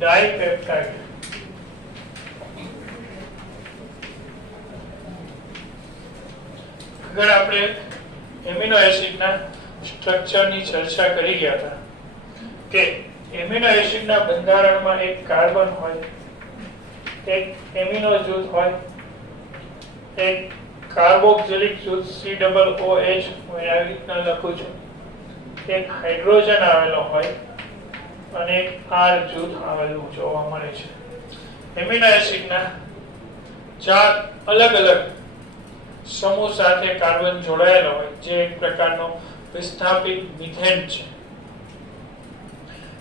ડાયપેપ્ટાઇડ. આગળ આપણે એમિનો એસિડના સ્ટ્રક્ચરની ચર્ચા કરી ગયા હતા કે એમિનો એસિડના બંધારણમાં એક કાર્બન હોય, એક એમિનો જૂથ હોય, એક કાર્બોક્સિલિક જૂથ COOH હું આવી રીતના લખું છું, એક હાઇડ્રોજન આવેલો હોય અને એક R જૂથ આવેલું જોવા મળે છે. એમિનો એસિડના 4 અલગ અલગ સમૂહ સાથે કાર્બન જોડાયેલો હોય જે એક પ્રકારનો વિસ્થાપિત મિથેન છે.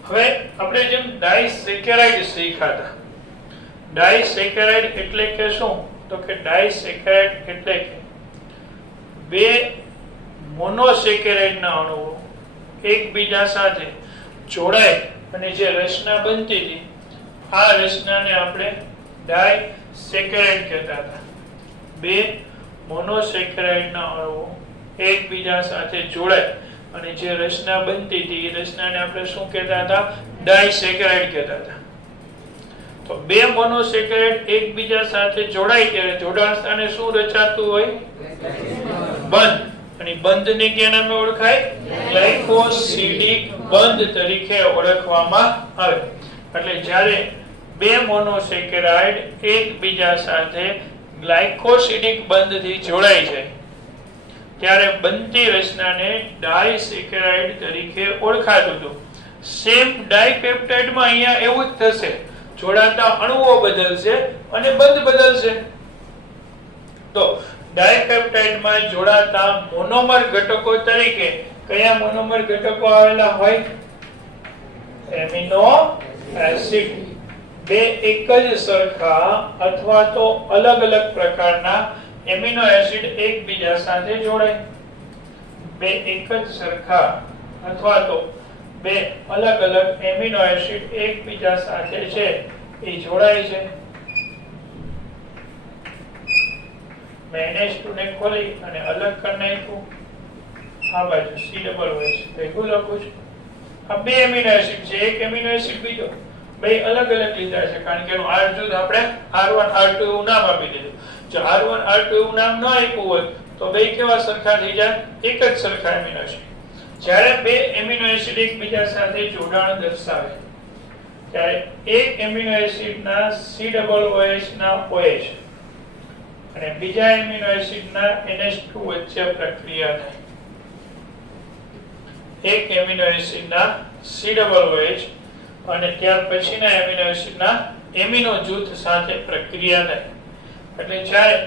હવે આપણે જેમ ડાયસેકેરાઇડ શીખ્યા હતા, ડાયસેકેરાઇડ એટલે કે શું? તો કે ડાયસેકેરાઇડ એટલે કે બે મોનોસેકેરાઇડના અણુઓ એકબીજા સાથે જોડાય અને જે રચના બનતી હતી, આ રચનાને આપણે ડાયસેકેરાઇડ કહેતા હતા. બે મોનોસેકેરાઇડના અણુઓ એકબીજા સાથે જોડાય અને જે રચના બનતી હતી, એ રચનાને આપણે શું કહેતા હતા? ડાયસેકેરાઇડ કહેતા હતા. તો બે મોનોસેકેરાઇડ એકબીજા સાથે જોડાય ત્યારે જોડાણ સ્થાને શું રચાતું હોય? બંધ. અને બંધને કયા નામે ઓળખાય? ગ્લાયકોસિડિક બંધ તરીકે ઓળખવામાં આવે. એટલે જ્યારે બે મોનોસેકેરાઇડ એકબીજા સાથે ગ્લાયકોસિડિક બંધથી જોડાય છે ત્યારે બનતી રચનાને ડાયસેકેરાઇડ તરીકે ઓળખાતું હતું. સેમ ડાયપેપ્ટાઇડમાં અહીંયા એવું જ થશે, જોડાતા અણુઓ બદલશે અને બંધ બદલશે. તો ડાયપેપ્ટાઇડમાં જોડાતા મોનોમર ઘટકો તરીકે કયા મોનોમર ઘટકો આવેલા હોય? Amino acid. બે એક જ સરખા અથવા તો અલગ અલગ પ્રકારના એમિનો એસિડ એકબીજા સાથે જોડાય. બે એક જ સરખા અથવા તો બે અલગ અલગ એમિનો એસિડ એકબીજા સાથે છે એ જોડાય છે. મેં NH2 ને ખોલી અને અલગ કરી નાખ્યું. આ બાજુ COOH ભેગું લખું છું. આ બે એમિનો એસિડ છે, એક એમિનો એસિડ બીજો, બે અલગ અલગ લીધા છે કારણ કે એનું R જૂથ આપણે R1 R2 એવું નામ આપી દીધું. જો R1 R2 એવું નામ ન આપ્યું હોય તો બે કેવા સરખા થઈ જાય? એક જ સરખા એમિનો એસિડ. જ્યારે બે એમિનો એસિડ એકબીજા સાથે જોડાણ દર્શાવે ત્યારે એક એમિનો એસિડના COOH ના OH અને બીજા એમિનો એસિડના NH2 વચ્ચે પ્રક્રિયા થાય. એક એમિનો એસિડના COOH અને ત્યાર પછીના એમિનો એસિડના એમિનો જૂથ સાથે પ્રક્રિયા થાય. એટલે જ્યારે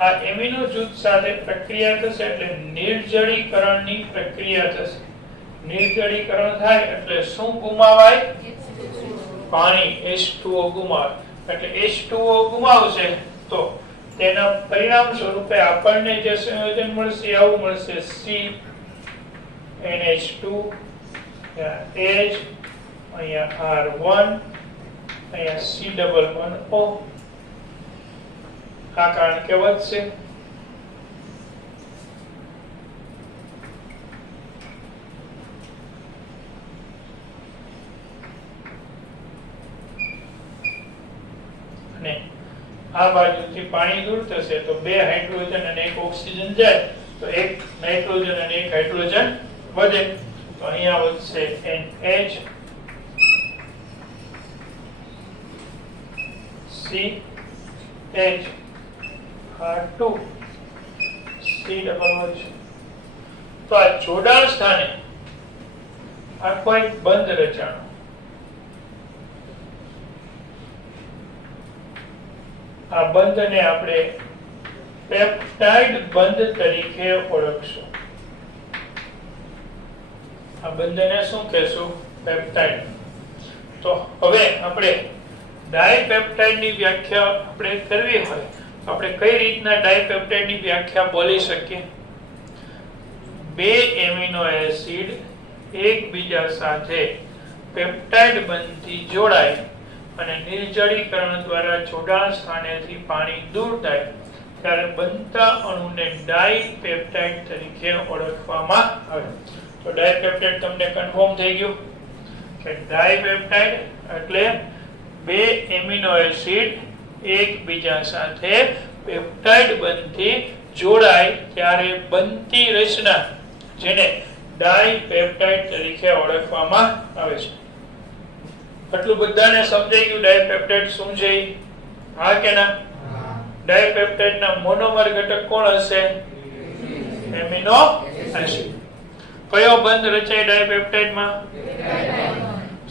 આ એમિનો જૂથ સાથે પ્રક્રિયા થશે એટલે નિર્જળીકરણની પ્રક્રિયા થશે. નિર્જળીકરણ થાય એટલે શું ગુમાવાય? પાણી H2O ગુમાવે. એટલે H2O ગુમાવશે તો તેના પરિણામ સ્વરૂપે આપણને જે સંયોજન મળશે આવું મળશે: CnH2 H, અહીંયા R1, અહીંયા C11O. આ કારણ કે વધશે. અને આ બાજુથી પાણી દૂર થશે તો બે હાઇડ્રોજન અને એક ઓક્સિજન જાય તો એક નાઇટ્રોજન અને એક હાઇડ્રોજન વધે. તો અહીંયા વધશે NH, CH, R2, COOH. તો આ જોડાણ સ્થાને આ કોઈ બંધ રચાણ. આ બંધને આપણે પેપ્ટાઇડ બંધ તરીકે ઓળખશું. આ બંધને શું કહેશું? પેપ્ટાઇડ. તો હવે આપણે ડાયપેપ્ટાઇડની વ્યાખ્યા આપણે કરવી હોય તો આપણે કઈ રીતના ડાયપેપ્ટાઇડની વ્યાખ્યા બોલી શકીએ? બે એમિનો એસિડ એકબીજા સાથે પેપ્ટાઇડ બંધથી જોડાય અને નિર્જળીકરણ દ્વારા જોડાણ સ્થાનેથી પાણી દૂર થાય ત્યારે બનતા અણુને ડાયપેપ્ટાઇડ તરીકે ઓળખવામાં આવે. તો ડાયપેપ્ટાઇડ તમને કન્ફર્મ થઈ ગયું કે ડાયપેપ્ટાઇડ એટલે બે એમિનો એસિડ એકબીજા સાથે પેપ્ટાઇડ બંધથી જોડાય ત્યારે બનતી રચના જેને ડાયપેપ્ટાઇડ તરીકે ઓળખવામાં આવે છે. આટલું બધાને સમજાઈ ગયું ડાયપેપ્ટાઇડ શું છે? હા કે ના? ડાયપેપ્ટાઇડ ના મોનોમર ઘટક કોણ હશે? Amino acid. કયો બંધ રચાય ડાયપેપ્ટાઇડ માં?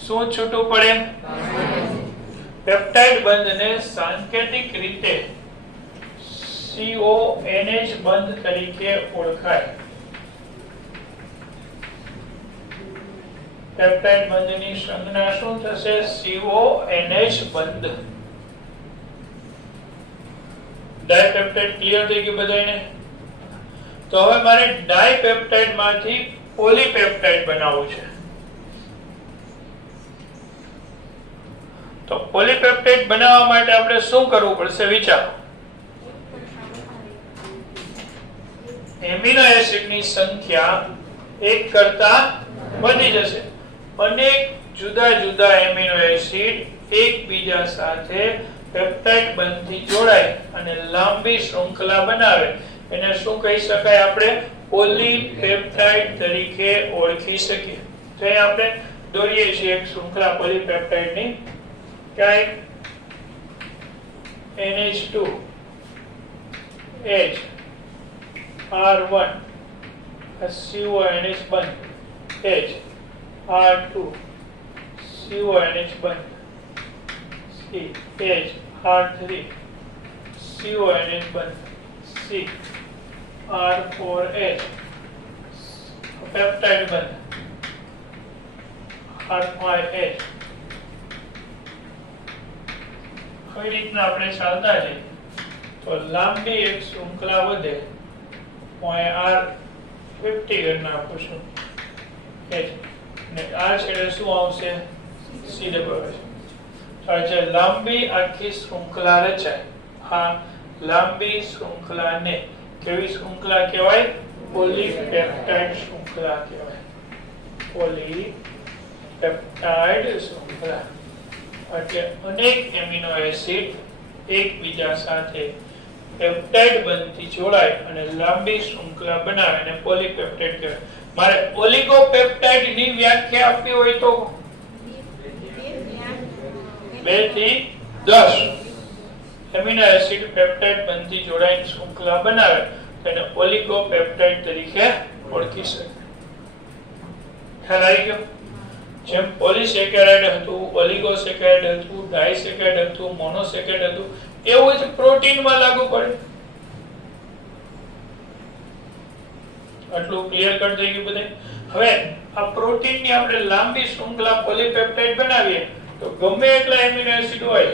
શું છૂટું પડે? પેપ્ટાઇડ બંધને સાંકેતિક રીતે CONH બંધ તરીકે ઓળખાય. પેપ્ટાઇડ બંધની સંજ્ઞા શું થશે? CONH બંધ. ડાયપેપ્ટાઇડ ક્લિયર થઈ ગયું બધાને? તો હવે મારે ડાયપેપ્ટાઇડ માંથી પોલીપેપ્ટાઇડ બનાવવું છે. તો પોલીપેપ્ટાઇડ બનાવવા માટે આપણે શું કરવું પડશે? વિચારો. એમિનો એસિડની સંખ્યા એક કરતા વધી જશે. અનેક જુદા જુદા એમિનો એસિડ એકબીજા સાથે પેપ્ટાઇડ બંધથી જોડાય અને લાંબી શૃંખલા બનાવે. એને શું કહી શકાય? આપણે પોલીપેપ્ટાઇડ તરીકે ઓળખી શકીએ. તો અહીં આપણે દોરીએ છીએ એક શૃંખલા પોલીપેપ્ટાઇડની. ક્યાંય NH2 H R1 CONH બંધ H R2 CONH બંધ C H R3 CONH બંધ C R4H પેપ્ટાઇડ બંધ R5H. કઈ રીતના આપણે ચાલતા જઈએ તો લાંબી એક શૃંખલા વધે. R50 કરી નાખું છું H ને આ છેડે શું આવશે? C double. તો આજે લાંબી આખી શૃંખલા રચાય. આ લાંબી શૃંખલાને કેવી શૃંખલા કહેવાય? પોલીપેપ્ટાઇડ શૃંખલા કહેવાય. પોલીપેપ્ટાઇડ શૃંખલા. એટલે અનેક એમિનો એસિડ એકબીજા સાથે પેપ્ટાઇડ બંધથી જોડાય અને લાંબી શૃંખલા બનાવે અને પોલીપેપ્ટાઇડ કહેવાય. મારે ઓલિગોપેપ્ટાઇડ ની વ્યાખ્યા આપવી હોય તો 2 થી 10 એમિનો એસિડ પેપ્ટાઇડ બંધથી જોડાઈને શૃંખલા બનાવે તેને ઓલિગોપેપ્ટાઇડ તરીકે ઓળખી શકાય. ખ્યાલ આવી ગયો? જેમ પોલીસેકેરાઇડ હતું, ઓલિગોસેકેરાઇડ હતું, ડાયસેકેરાઇડ હતું, મોનોસેકેરાઇડ હતું, એવું જ પ્રોટીનમાં લાગુ પડે. આટલું ક્લિયર કટ થઈ ગયું બધે? હવે આ પ્રોટીનની આપણે લાંબી શૃંખલા પોલીપેપ્ટાઇડ બનાવીએ તો ગમે એટલા એમિનો એસિડ હોય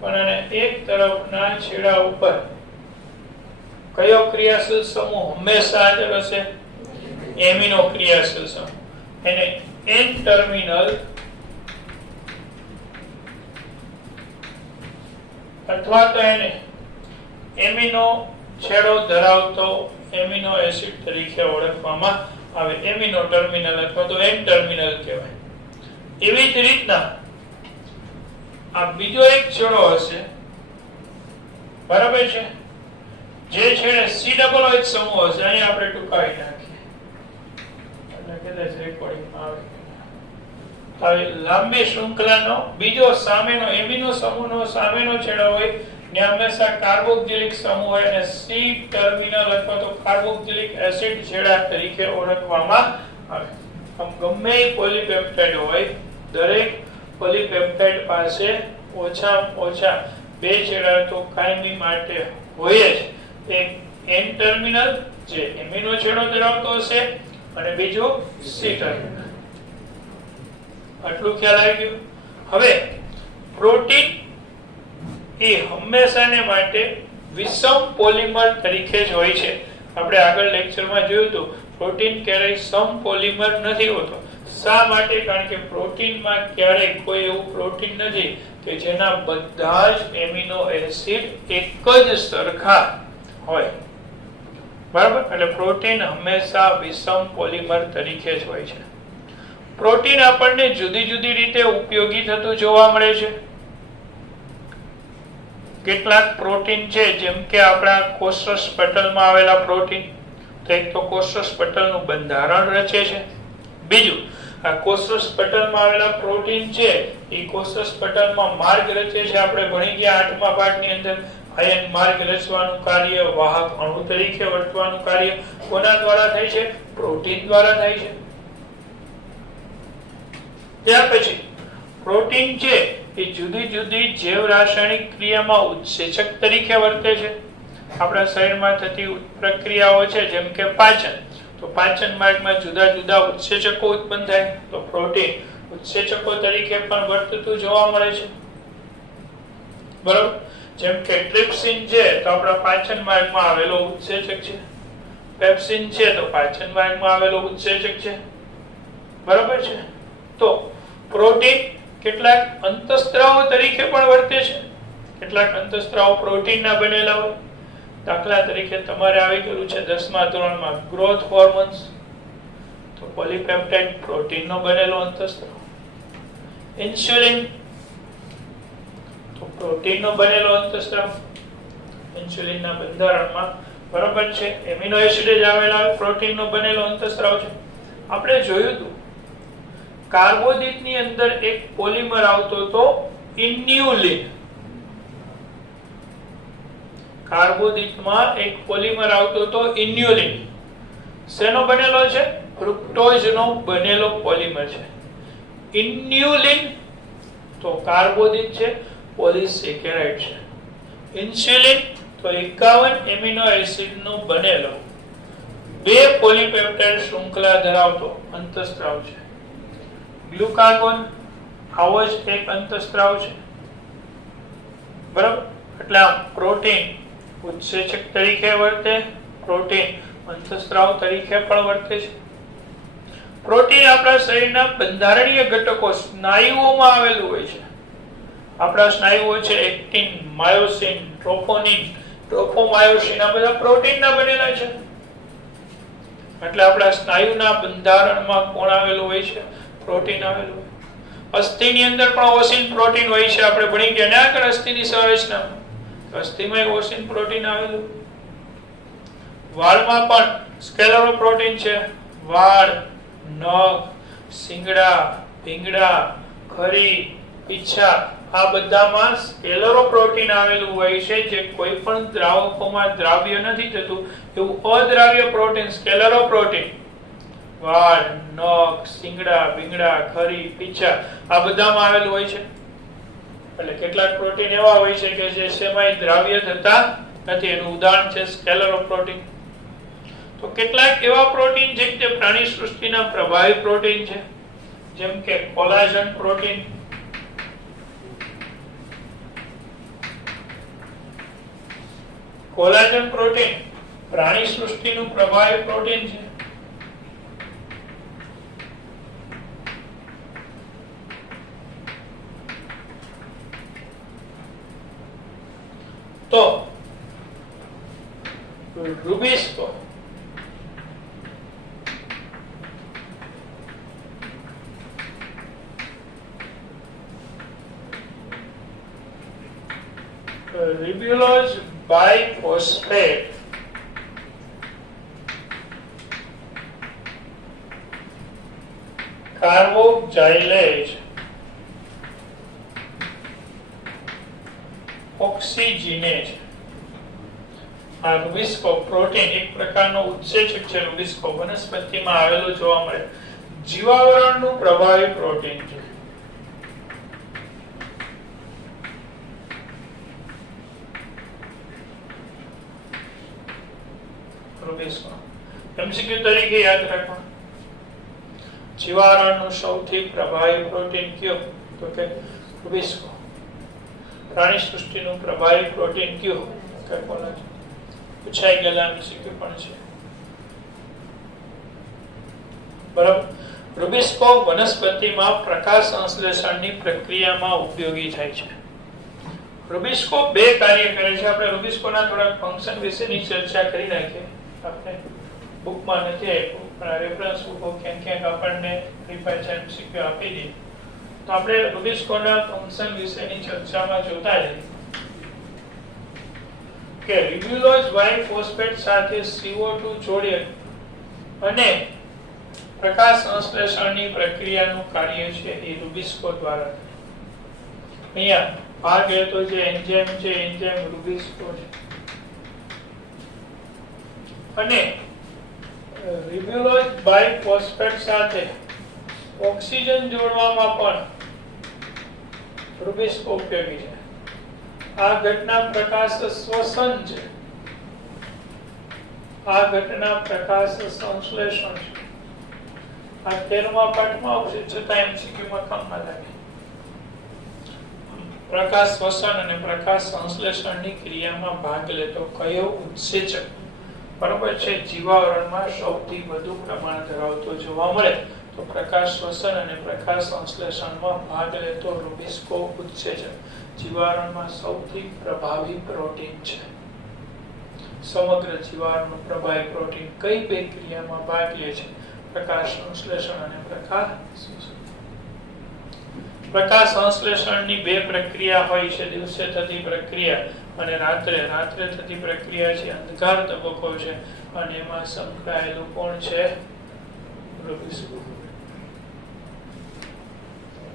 પણ આને એક તરફના છેડા ઉપર કયો ક્રિયાશીલ સમૂહ હંમેશા હાજર હશે? એમિનો ક્રિયાશીલ સમૂહ. એને N ટર્મિનલ અથવા તો એને એમિનો છેડો ધરાવતો એમિનો એસિડ તરીકે ઓળખવામાં આવે. એમિનો ટર્મિનલ અથવા તો N ટર્મિનલ કહેવાય. એવી જ રીતના આ બીજો એક છેડો હશે, બરાબર છે? જે છેડે C ડબલ OH સમૂહ હશે. અહીં આપણે ટૂંકાવી નાખીએ એટલે કદાચ રેકોર્ડિંગ આવે. લાંબી શૃંખલાનો બીજો સામેનો એમિનો સમૂહનો સામેનો છેડો હોય ને હંમેશા કાર્બોક્સિલિક સમૂહ હોય અને C ટર્મિનલ અથવા તો કાર્બોક્સિલિક એસિડ છેડા તરીકે ઓળખવામાં આવે. આમ ગમે પોલીપેપ્ટાઇડ હોય, દરેક પોલીપેપ્ટાઇડ પાસે ઓછા 2 છેડા તો કાયમી માટે હોય જ. એક N ટર્મિનલ જે એમિનો છેડો ધરાવતો હશે અને બીજો C ટર્મિનલ. આટલું ખ્યાલ આવી ગયું? હવે પ્રોટીન એ હંમેશાને માટે વિષમ પોલિમર તરીકે જ હોય છે. આપણે આગળ લેક્ચરમાં જોયું હતું પ્રોટીન ક્યારેય સમ પોલિમર નથી હોતો. શા માટે? કારણ કે પ્રોટીનમાં ક્યારેય કોઈ એવું પ્રોટીન નથી કે જેના બધા જ એમિનો એસિડ એક જ સરખા હોય. બરાબર? એટલે પ્રોટીન હંમેશા વિષમ પોલિમર તરીકે જ હોય છે. પ્રોટીન આપણને જુદી જુદી રીતે ઉપયોગી થતું જોવા મળે છે. કેટલાક પ્રોટીન છે જેમ કે આપણા કોષરસ પટલમાં આવેલા પ્રોટીન, તો એક તો કોષરસ પટલનું બંધારણ રચે છે, બીજું આ કોષરસ પટલમાં આવેલા પ્રોટીન છે એ કોષરસ પટલમાં માર્ગ રચે છે. આપણે ભણી ગયા 8મા પાઠની અંદર આયન માર્ગ રચવાનું કાર્ય, વાહક અણુ તરીકે વર્તવાનું કાર્ય કોના દ્વારા થાય છે? પ્રોટીન દ્વારા થાય છે. ત્યાર પછી પ્રોટીન છે એ જુદી જુદી જૈવ રાસાયણિક ક્રિયામાં ઉત્સેચક તરીકે વર્તે છે. આપણા શરીરમાં થતી પ્રક્રિયાઓ છે જેમ કે પાચન, તો પાચન માર્ગમાં જુદા જુદા ઉત્સેચકો ઉત્પન્ન થાય, તો પ્રોટીન ઉત્સેચકો તરીકે પણ વર્તતું જોવા મળે છે. બરાબર? જેમ કે ટ્રિપ્સિન છે તો આપણા પાચન માર્ગમાં આવેલો ઉત્સેચક છે, પેપ્સિન છે તો પાચન માર્ગમાં આવેલો ઉત્સેચક છે. બરાબર છે? તો પ્રોટીન કેટલાક અંતઃસ્ત્રાવો તરીકે પણ વર્તે છે. કેટલાક અંતઃસ્ત્રાવો પ્રોટીનના બનેલા હોય. દાખલા તરીકે તમારે આવી ગયેલું છે 10મા ધોરણમાં ગ્રોથ હોર્મોન્સ, તો પોલીપેપ્ટાઇડ પ્રોટીનનો બનેલો અંતઃસ્ત્રાવ. ઇન્સ્યુલિન તો પ્રોટીનનો બનેલો અંતઃસ્ત્રાવ. ઇન્સ્યુલિનના બંધારણમાં બરોબર છે એમિનો એસિડ જ આવેલા પ્રોટીનનો બનેલો અંતઃસ્ત્રાવ છે. આપણે જોયું હતું કાર્બોદિતની અંદર એક પોલિમર આવતો હતો ઇન્યુલિન. કાર્બોદિતમાં એક પોલિમર આવતો હતો ઇન્યુલિન. શેનો બનેલો છે? ફ્રુક્ટોઝનો બનેલો પોલિમર છે. ઇન્યુલિન તો કાર્બોદિત છે, પોલિસેકેરાઇડ છે. ઇન્સ્યુલિન તો 51 એમિનો એસિડનો બનેલો બે પોલીપેપ્ટાઇડ શૃંખલા ધરાવતો અંતઃસ્ત્રાવ છે. ગ્લુકાગોન આવો જ એક અંતઃસ્ત્રાવ છે. બરાબર? એટલે આ પ્રોટીન ઉત્સેચક તરીકે વર્તે, પ્રોટીન અંતઃસ્ત્રાવ તરીકે પણ વર્તે છે. પ્રોટીન આપણા શરીરના બંધારણીય ઘટકો સ્નાયુઓમાં આવેલું હોય છે. આપણા સ્નાયુઓ છે એક્ટિન, માયોસિન, ટ્રોપોનિન, ટ્રોપોમાયોસિન, આ બધા પ્રોટીનના બનેલા છે. એટલે આપણા સ્નાયુના બંધારણમાં કોણ આવેલું હોય છે? પ્રોટીન આવેલું હોય. અસ્થિની અંદર પણ ઓસિન પ્રોટીન હોય છે. આપણે ભણી ગયા ને આગળ અસ્થિની સંરચનામાં, અસ્થિમાં ઓસિન પ્રોટીન આવેલું. વાળમાં પણ સ્કેલેરોપ્રોટીન છે. વાળ, નખ, શિંગડા, ભીંગડા, ખરી, પીછા આ બધામાં સ્કેલેરોપ્રોટીન આવેલું હોય છે, જે કોઈ પણ દ્રાવકોમાં દ્રાવ્ય નથી થતું એવું અદ્રાવ્ય પ્રોટીન સ્કેલેરોપ્રોટીન. વાળ, નખ, શિંગડા, ભીંગડા, ખરી, પીછા આ બધામાં આવેલું હોય છે. એટલે કેટલાક પ્રોટીન એવા હોય છે કે જે સેમાય દ્રાવ્ય થતા નથી, એનું ઉદાહરણ છે સ્કેલેરોપ્રોટીન. તો કેટલાક એવા પ્રોટીન છે કે પ્રાણી સૃષ્ટિના પ્રભાવી પ્રોટીન છે, જેમ કે કોલાજન પ્રોટીન. કોલાજન પ્રોટીન પ્રાણી સૃષ્ટિનું પ્રભાવી પ્રોટીન છે. તો રૂબિસ્કો રિબ્યુલોઝ બાયફોસ્ફેટ કાર્બોક્સાઇલેજ ઓક્સિજનેજ. આ રૂબિસ્કો પ્રોટીન એક પ્રકારનો ઉત્સેચક છે. રૂબિસ્કો વનસ્પતિમાં આવેલું જોવા મળે, જીવાવરણનું પ્રભાવી પ્રોટીન છે. રૂબિસ્કો એમસીક્યુ તરીકે યાદ રાખો. જીવાવરણનું સૌથી પ્રભાવી પ્રોટીન કયું? તો કે રૂબિસ્કો. પ્રાણી સૃષ્ટિનું પ્રભાવી પ્રોટીન કયું? કે કોલાજન. પૂછાઈ ગયેલા એમસીક્યુ પણ છે. બરાબર. રૂબિસ્કો વનસ્પતિમાં પ્રકાશ સંશ્લેષણની પ્રક્રિયામાં ઉપયોગી થાય છે. રૂબિસ્કો બે કાર્ય કરે છે. આપણે રૂબિસ્કોના થોડાક ફંક્શન વિશેની ચર્ચા કરી નાખીએ. આપણે બુકમાં નથી આપ્યું પણ રેફરન્સ બુકો ક્યાંક ક્યાંક આપણને રિફાઇન એમસીક્યુ આપી દીધી, તો આપણે રૂબિસ્કોના ફંક્શન વિશેની ચર્ચામાં જોતા જઈએ. કે રિબ્યુલોઝ બાયફોસ્ફેટ સાથે CO2 જોડે અને પ્રકાશ સંશ્લેષણની પ્રક્રિયાનું કાર્ય છે એ રુબિસ્કો દ્વારા. અહીંયા ભાગ લેતો જે એન્ઝાઇમ છે એન્ઝાઇમ રુબિસ્કો છે. અને રિબ્યુલોઝ બાયફોસ્ફેટ સાથે ઓક્સિજન જોડવામાં પણ રુબિસ્કો ઉપયોગી છે. આ ઘટના પ્રકાશ શ્વસન છે. આ ઘટના પ્રકાશ સંશ્લેષણ છે. આ 13મા પાઠમાં આવશે, છતાં MCQ માં કામમાં લાગે. પ્રકાશ શ્વસન અને પ્રકાશ સંશ્લેષણની ક્રિયામાં ભાગ લેતો કયો ઉત્સેચક બરાબર છે જીવાવરણમાં સૌથી વધુ પ્રમાણ ધરાવતો જોવા મળે તો પ્રકાશ શ્વસન અને પ્રકાશ સંશ્લેષણમાં ભાગ લેતો રુબિસ્કો ઉત્સેચક જીવાવરણમાં સૌથી પ્રભાવી પ્રોટીન છે. સમગ્ર જીવાવરણનું પ્રભાવી પ્રોટીન કઈ બે ક્રિયામાં ભાગ લે છે? પ્રકાશ સંશ્લેષણ અને પ્રકાશ સંશ્લેષણની બે પ્રક્રિયા હોય છે. દિવસે થતી પ્રક્રિયા અને રાત્રે થતી પ્રક્રિયા છે. અંધકાર તબક્કો છે અને એમાં સંકળાયેલું કોણ છે? રુબિસ્કો.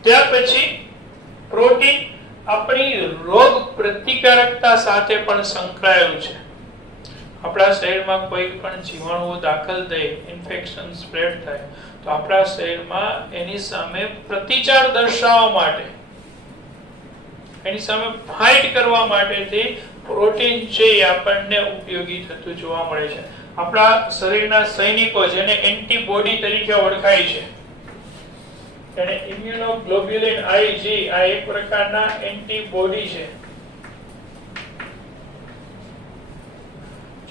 ત્યાર પછી પ્રોટીન આપણી રોગ પ્રતિકારકતા સાથે પણ સંકળાયેલું છે. આપણા શરીરમાં કોઈ પણ જીવાણુઓ દાખલ થઈ ઇન્ફેક્શન સ્પ્રેડ થાય તો આપણા શરીરમાં એની સામે પ્રતિચાર દર્શાવવા માટે, એની સામે ફાઇટ કરવા માટેથી પ્રોટીન છે એ આપણને ઉપયોગી થતું જોવા મળે છે. આપણા શરીરના સૈનિકો જેને એન્ટીબોડી તરીકે ઓળખાય છે, એને ઇમ્યુનોગ્લોબ્યુલિન IG આ એક પ્રકારના એન્ટીબોડી છે.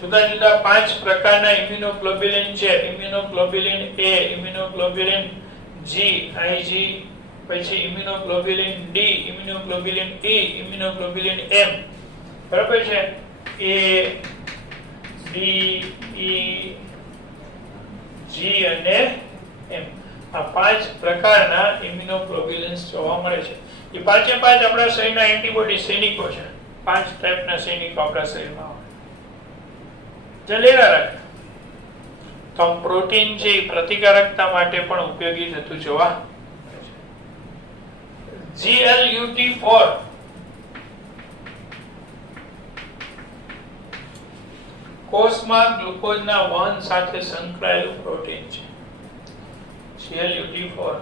જુદા જુદા 5 પ્રકારના ઇમ્યુનોગ્લોબ્યુલિન છે. Immunoglobulin A, immunoglobulin G, IG, પછી immunoglobulin D, immunoglobulin E, immunoglobulin M. બરાબર છે? A, D, E, G અને M. આ 5 પ્રકારના ઇમ્યુનોગ્લોબ્યુલિન્સ જોવા મળે છે. એ પાંચે પાંચ આપણા શરીરના એન્ટીબોડી સૈનિકો છે. 5 ટાઈપના સૈનિકો આપણા શરીરમાં હોય. તો પ્રોટીન છે પ્રતિકારકતા માટે પણ ઉપયોગી થતું જોવા મળે છે. GLUT4 કોષમાં ગ્લુકોઝના વહન સાથે સંકળાયેલું પ્રોટીન છે. GLUT4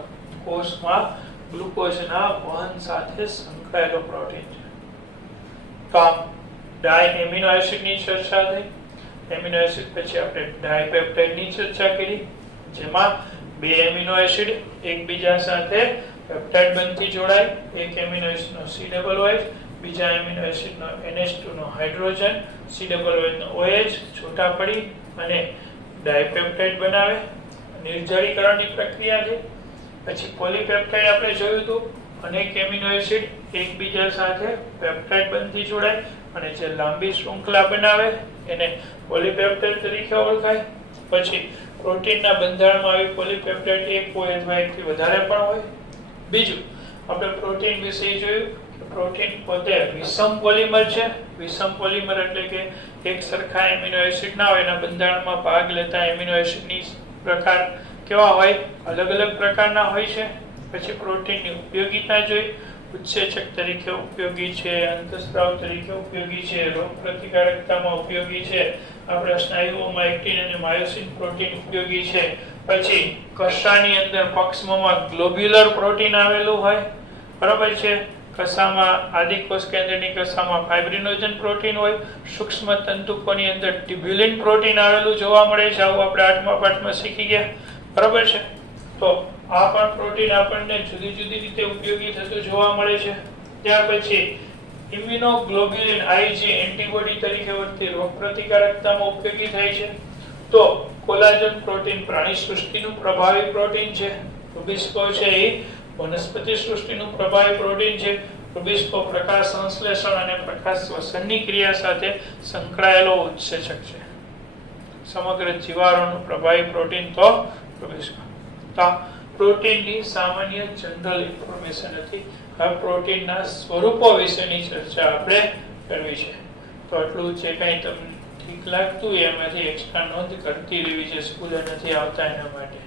કોષમાં ગ્લુકોઝના વહન સાથે સંકળાયેલો પ્રોટીન છે. તો ડાય એમિનો એસિડની ચર્ચા થઈ. એમિનો એસિડ પછી આપણે ડાયપેપ્ટાઇડની ચર્ચા કરી, જેમાં બે એમિનો એસિડ એકબીજા સાથે પેપ્ટાઇડ બંધથી જોડાય. એક એમિનો એસિડનો COOH, બીજા એમિનો એસિડનો NH2 નો હાઇડ્રોજન, COOH નો OH છૂટા પડી અને ડાયપેપ્ટાઇડ બનાવે. નિર્જલીકરણની પ્રક્રિયા છે. પછી પોલીપેપ્ટાઇડ આપણે જોયું હતું, અનેક એમિનો એસિડ એકબીજા સાથે પેપ્ટાઇડ બંધથી જોડાય અને જે લાંબી શૃંખલા બનાવે એને પોલીપેપ્ટાઇડ તરીકે ઓળખાય. પછી પ્રોટીનના બંધારણમાં આવી પોલીપેપ્ટાઇડ એક હોય અથવા એકથી વધારે પણ હોય. બીજું આપણે પ્રોટીન વિશે જોયું કે પ્રોટીન પોતે વિષમ પોલિમર છે. વિષમ પોલિમર એટલે કે એક સરખા એમિનો એસિડ ના હોય, એના બંધારણમાં ભાગ લેતા એમિનો એસિડની પ્રકાર કેવા હોય? અલગ અલગ પ્રકારના હોય છે. પછી પ્રોટીનની ઉપયોગિતા જોઈ. ઉત્સેચક તરીકે ઉપયોગી છે, અંતઃસ્ત્રાવ તરીકે ઉપયોગી છે, રોગ પ્રતિકારકતામાં ઉપયોગી છે, આપણા સ્નાયુઓમાં એક્ટિન અને માયોસિન પ્રોટીન ઉપયોગી છે. પછી કશાની અંદર પક્ષમાં ગ્લોબ્યુલર પ્રોટીન આવેલું હોય. બરાબર છે? કશામાં આદિકોષ કેન્દ્રની કશામાં ફાઇબ્રિનોજન પ્રોટીન હોય. સૂક્ષ્મ તંતુકોની અંદર ટ્યુબ્યુલિન પ્રોટીન આવેલું જોવા મળે છે. આવું આપણે 8મા પાઠમાં શીખી ગયા. બરાબર છે? તો આ પણ પ્રોટીન આપણને જુદી જુદી રીતે ઉપયોગી થતું જોવા મળે છે. ત્યાર પછી ઇમ્યુનોગ્લોબ્યુલિન IG એન્ટીબોડી તરીકે વર્તી રોગ પ્રતિકારકતામાં ઉપયોગી થાય છે. તો કોલાજન પ્રોટીન પ્રાણી સૃષ્ટિનું પ્રભાવી પ્રોટીન છે. રુબિસ્કો છે એ વનસ્પતિ સૃષ્ટિનું પ્રભાવી પ્રોટીન છે. રુબિસ્કો પ્રકાશ સંશ્લેષણ અને પ્રકાશ શ્વસનની ક્રિયા સાથે સંકળાયેલો ઉત્સેચક છે. સમગ્ર જીવાણુનું પ્રભાવી પ્રોટીન તો રુબિસ્કો. તો પ્રોટીનની સામાન્ય જનરલ ઇન્ફોર્મેશન હતી. હવે પ્રોટીનના સ્વરૂપો વિશેની ચર્ચા આપણે કરવી છે. તો આટલું જે કાંઈ તમને ઠીક લાગતું હોય એમાંથી એક્સ્ટ્રા નોંધ કરતી રહેવી છે, સ્કૂલે નથી આવતા એના માટે.